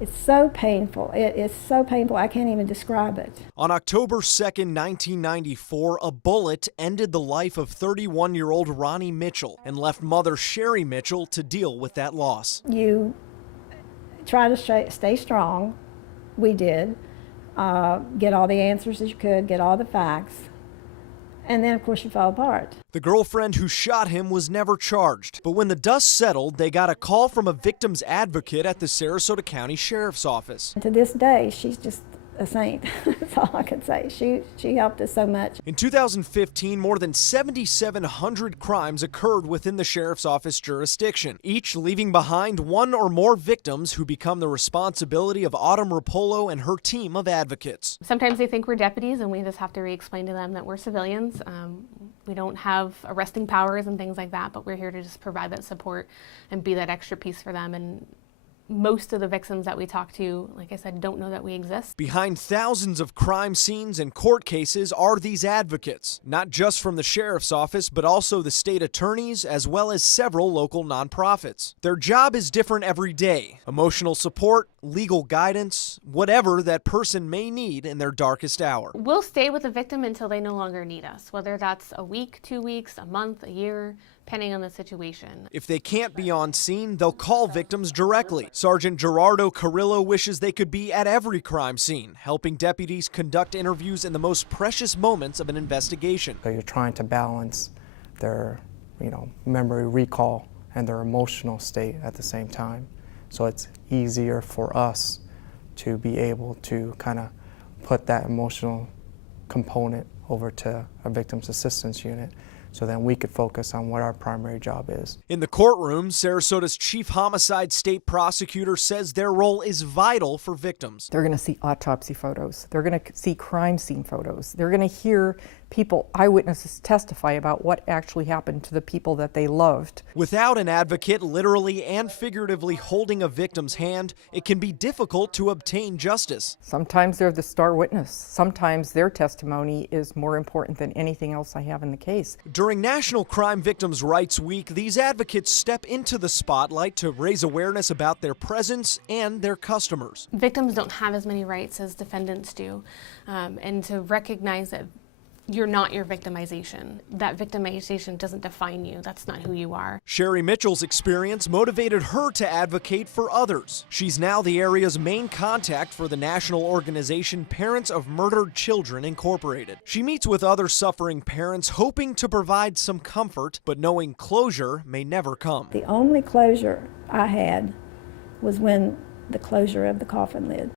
It's so painful. It is so painful, I can't even describe it. On October 2nd, 1994, a bullet ended the life of 31-year-old Ronnie Mitchell and left mother Sherry Mitchell to deal with that loss. You try to stay strong. We did. Get all the answers as you could, get all the facts. And then, of course, you fall apart. The girlfriend who shot him was never charged, but when the dust settled, they got a call from a victim's advocate at the Sarasota County Sheriff's Office. And to this day, she's just a saint. That's all I can say. She helped us so much. In 2015, more than 7,700 crimes occurred within the Sheriff's Office jurisdiction, each leaving behind one or more victims who become the responsibility of Autumn Rapolo and her team of advocates. Sometimes they think we're deputies and we just have to re-explain to them that we're civilians. We don't have arresting powers and things like that, but we're here to just provide that support and be that extra piece for them. And most of the victims that we talk to, like I said, don't know that we exist. Behind thousands of crime scenes and court cases are these advocates, not just from the sheriff's office, but also the state attorneys, as well as several local nonprofits. Their job is different every day. Emotional support, legal guidance, whatever that person may need in their darkest hour. We'll stay with the victim until they no longer need us, whether that's a week, 2 weeks, a month, a year, depending on the situation. If they can't be on scene, they'll call victims directly. Sergeant Gerardo Carrillo wishes they could be at every crime scene, helping deputies conduct interviews in the most precious moments of an investigation. So you're trying to balance their, memory recall and their emotional state at the same time. So it's easier for us to be able to kind of put that emotional component over to a victim's assistance unit, so then we could focus on what our primary job is. In the courtroom, Sarasota's chief homicide state prosecutor says their role is vital for victims. They're going to see autopsy photos. They're going to see crime scene photos. They're going to hear eyewitnesses testify about what actually happened to the people that they loved. Without an advocate literally and figuratively holding a victim's hand, it can be difficult to obtain justice. Sometimes they're the star witness. Sometimes their testimony is more important than anything else I have in the case. During National Crime Victims' Rights Week, these advocates step into the spotlight to raise awareness about their presence and their customers. Victims don't have as many rights as defendants do, and to recognize that you're not your victimization. That victimization doesn't define you. That's not who you are. Sherry Mitchell's experience motivated her to advocate for others. She's now the area's main contact for the national organization Parents of Murdered Children Incorporated. She meets with other suffering parents, hoping to provide some comfort, but knowing closure may never come. The only closure I had was when the closure of the coffin lid.